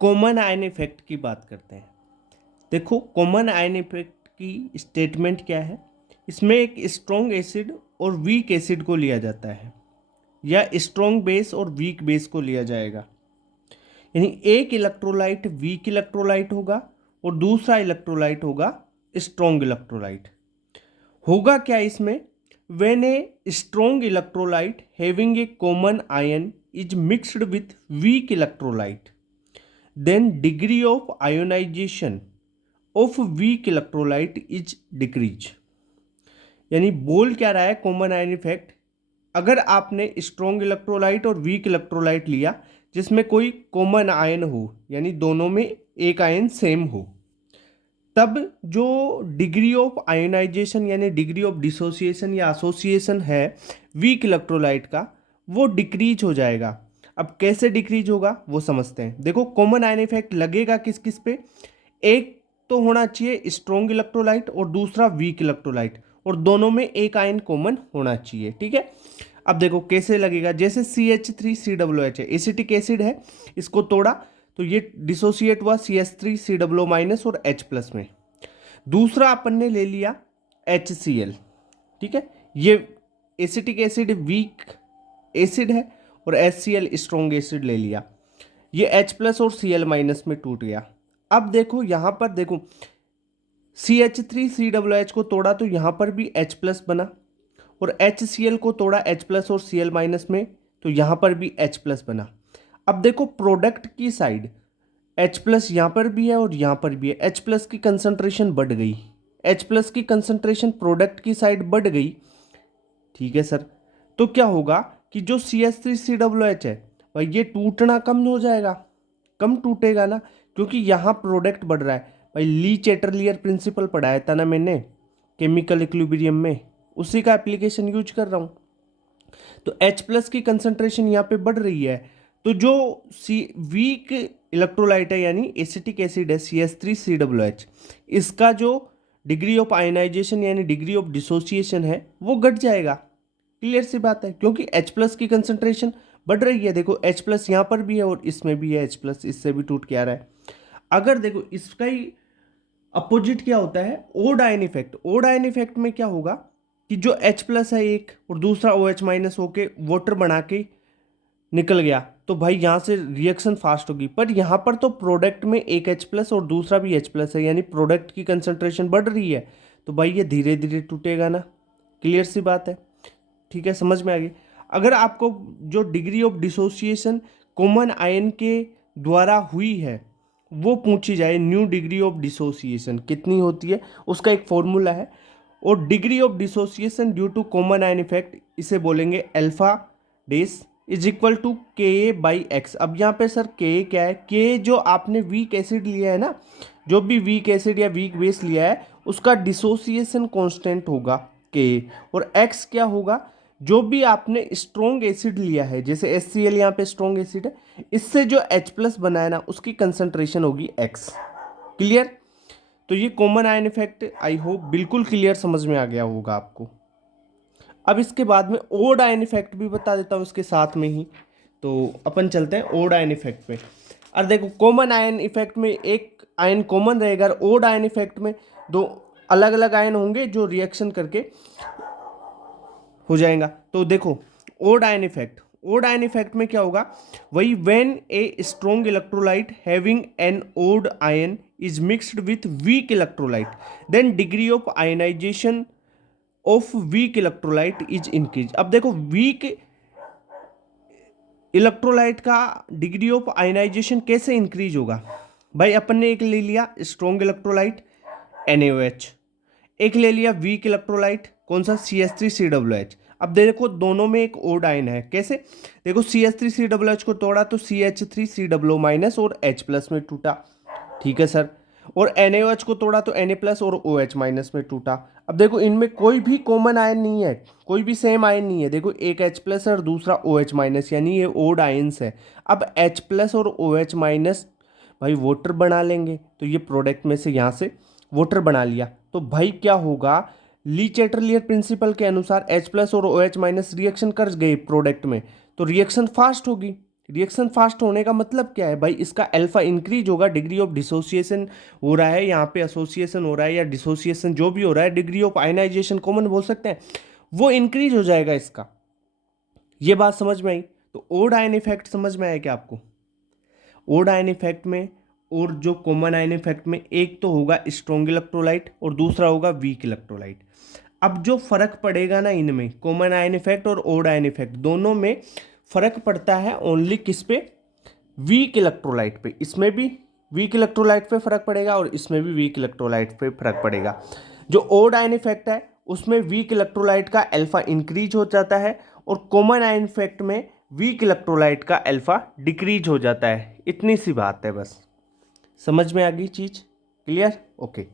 Common ion effect की बात करते हैं। देखो, कॉमन आयन इफेक्ट की स्टेटमेंट क्या है। इसमें एक स्ट्रॉन्ग एसिड और वीक एसिड को लिया जाता है, या स्ट्रॉन्ग बेस और वीक बेस को लिया जाएगा। यानी एक इलेक्ट्रोलाइट वीक इलेक्ट्रोलाइट होगा और दूसरा इलेक्ट्रोलाइट होगा स्ट्रॉन्ग इलेक्ट्रोलाइट। होगा क्या इसमें, when a strong electrolyte having a common ion is mixed with weak electrolyte, then degree of ionization of weak electrolyte is decrease। यानी बोल क्या रहा है कॉमन आयन इफेक्ट, अगर आपने स्ट्रॉन्ग इलेक्ट्रोलाइट और वीक इलेक्ट्रोलाइट लिया जिसमें कोई कॉमन आयन हो, यानी दोनों में एक आयन सेम हो, तब जो डिग्री ऑफ आयोनाइजेशन यानी डिग्री ऑफ डिसोसिएशन या एसोसिएशन है वीक इलेक्ट्रोलाइट का, वो डिक्रीज हो जाएगा। अब कैसे डिक्रीज होगा वो समझते हैं। देखो, कॉमन आयन इफेक्ट लगेगा किस किस पे, एक तो होना चाहिए स्ट्रॉन्ग इलेक्ट्रोलाइट और दूसरा वीक इलेक्ट्रोलाइट, और दोनों में एक आयन कॉमन होना चाहिए। ठीक है, अब देखो कैसे लगेगा। जैसे CH3COOH है, एसिटिक एसिड है, इसको तोड़ा तो ये डिसोसिएट हुआ CH3COO- और H+ में। दूसरा अपन ने ले लिया HCl। ठीक है, ये एसिटिक एसिड वीक एसिड है और HCl स्ट्रॉन्ग एसिड ले लिया, ये H+ और Cl- में टूट गया। अब देखो यहां पर देखो, CH3COOH को तोड़ा तो यहां पर भी H+ बना, और HCl को तोड़ा H+ और Cl- में, तो यहां पर भी H+ बना। अब देखो प्रोडक्ट की साइड H+ यहाँ पर भी है और यहाँ पर भी है, H+ की कंसंट्रेशन बढ़ गई, H+ की कंसंट्रेशन प्रोडक्ट की साइड बढ़ गई। ठीक है सर, तो क्या होगा कि जो CH3COOH है भाई ये टूटना कम हो जाएगा, कम टूटेगा ना, क्योंकि यहाँ प्रोडक्ट बढ़ रहा है। भाई ली चैटरलियर प्रिंसिपल पढ़ाया था ना मैंने केमिकल इक्विलिब्रियम में, उसी का एप्लीकेशन यूज कर रहा हूँ। तो H+ की कंसंट्रेशन यहाँ पे बढ़ रही है, तो जो सी वीक इलेक्ट्रोलाइट है यानी एसिटिक एसिड है CH3COOH, इसका जो डिग्री ऑफ आयनाइजेशन यानी डिग्री ऑफ डिसोसिएशन है वो घट जाएगा। क्लियर सी बात है, क्योंकि H+ की कंसंट्रेशन बढ़ रही है। देखो H+ यहाँ पर भी है और इसमें भी है H+, इससे भी टूट के आ रहा है। अगर देखो इसका ही अपोजिट क्या होता है, odd ion effect. Odd ion effect में क्या होगा कि जो H+ है एक और दूसरा OH- होके वाटर बना के निकल गया, तो भाई यहाँ से रिएक्शन फास्ट होगी। पर यहाँ पर तो प्रोडक्ट में एक H+ और दूसरा भी H+ है, यानी प्रोडक्ट की कंसंट्रेशन बढ़ रही है, तो भाई ये धीरे धीरे टूटेगा ना। क्लियर सी बात है, ठीक है, समझ में आ गई। अगर आपको जो degree of dissociation common ion के द्वारा हुई है वो पूछी जाए, न्यू डिग्री ऑफ डिसोसिएशन कितनी होती है, उसका एक फॉर्मूला है। और degree of dissociation due to common ion effect इसे बोलेंगे alpha dash is equal to Ka/x। अब यहाँ पे सर Ka क्या है, Ka जो आपने वीक एसिड लिया है ना, जो भी वीक एसिड या वीक बेस लिया है उसका डिसोसिएशन कांस्टेंट होगा Ka, और x क्या होगा, जो भी आपने स्ट्रॉन्ग एसिड लिया है, जैसे HCl यहाँ पे स्ट्रॉन्ग एसिड है, इससे जो H+ बना है ना उसकी कंसंट्रेशन होगी x। क्लियर, तो ये common ion effect I hope बिल्कुल क्लियर समझ में आ गया होगा आपको। अब इसके बाद में ओड आयन इफेक्ट भी बता देता हूँ इसके साथ में ही, तो अपन चलते हैं ओड आयन इफेक्ट पे। और देखो कॉमन आयन इफेक्ट में एक आयन कॉमन रहेगा, और ओड आयन इफेक्ट में दो अलग अलग आयन होंगे जो रिएक्शन करके हो जाएगा। तो देखो odd ion effect, odd ion effect में क्या होगा, वही when a strong electrolyte having an odd ion is mixed with weak electrolyte, then degree of ionization of weak electrolyte is increase. अब देखो वीक इलेक्ट्रोलाइट का डिग्री ऑफ आयनाइजेशन कैसे increase होगा, भाई अपन ने एक ले लिया स्ट्रॉन्ग इलेक्ट्रोलाइट NaOH, एक ले लिया वीक इलेक्ट्रोलाइट कौन सा CH3COOH। अब देखो दोनों में एक ओड आयन है, कैसे, देखो CH3COOH को तोड़ा तो CH3COO- और H+ में टूटा। ठीक है सर, और NaOH को तोड़ा तो Na+ और OH- में टूटा। अब देखो इनमें कोई भी कॉमन आयन नहीं है, कोई भी सेम आयन नहीं है। देखो एक H+ और दूसरा OH-, यानी ये ओड आयन्स है। अब H+ और OH- भाई वाटर बना लेंगे, तो ये प्रोडक्ट में से यहाँ से वाटर बना लिया, तो भाई क्या होगा, ली चैटरलियर प्रिंसिपल के अनुसार H+ और OH- रिएक्शन कर गए प्रोडक्ट में, तो रिएक्शन फास्ट होगी। रिएक्शन फास्ट होने का मतलब क्या है भाई, इसका अल्फा इंक्रीज होगा, डिग्री ऑफ डिसोसिएशन हो रहा है यहाँ पे, एसोसिएशन हो रहा है या डिसोसिएशन जो भी हो रहा है, डिग्री ऑफ आयनाइजेशन कॉमन बोल सकते हैं, वो इंक्रीज हो जाएगा इसका। ये बात समझ में आई? तो ओड आयन इफेक्ट समझ में आया क्या आपको? ओड आयन इफेक्ट में और जो कॉमन आयन इफेक्ट में एक तो होगा स्ट्रॉन्ग इलेक्ट्रोलाइट और दूसरा होगा वीक इलेक्ट्रोलाइट। अब जो फर्क पड़ेगा ना इनमें, कॉमन आयन इफेक्ट और ओड आयन इफेक्ट दोनों में फर्क पड़ता है ओनली किस पे? वीक इलेक्ट्रोलाइट पे। इसमें भी वीक इलेक्ट्रोलाइट पे फर्क पड़ेगा और इसमें भी वीक इलेक्ट्रोलाइट पे फर्क पड़ेगा। जो ओड आयन इफेक्ट है उसमें वीक इलेक्ट्रोलाइट का अल्फा इंक्रीज हो जाता है और कॉमन आयन इफेक्ट में वीक इलेक्ट्रोलाइट का अल्फा डिक्रीज हो जाता है। इतनी सी बात है बस, समझ में आ गई चीज? क्लियर? ओके।